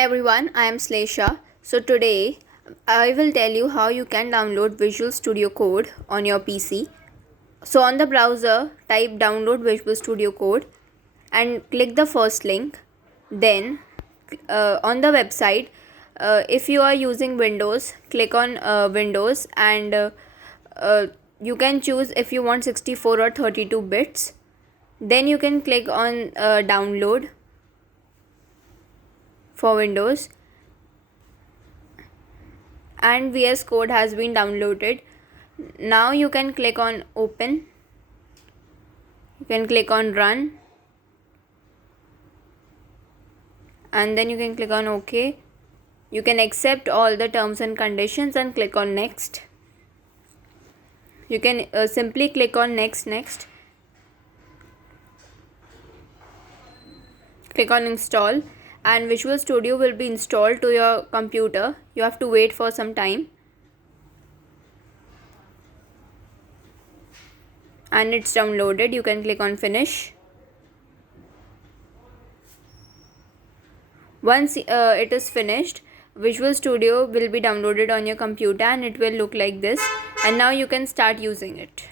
Hi everyone, I am Slesha. So today I will tell you how you can download Visual Studio Code on your PC. So on the browser, type download Visual Studio Code and click the first link. Then on the website, if you are using Windows, click on Windows and you can choose if you want 64 or 32 bits. Then you can click on download for Windows and VScode has been downloaded. Now you can click on open, you can click on run, and then you can click on OK. You can accept all the terms and conditions and click on next. You can simply click on next. Click on install and Visual Studio will be installed to your computer. You have to wait for some time and it's downloaded. You can click on finish. Once it is finished, Visual Studio will be downloaded on your computer and it will look like this, and now you can start using it.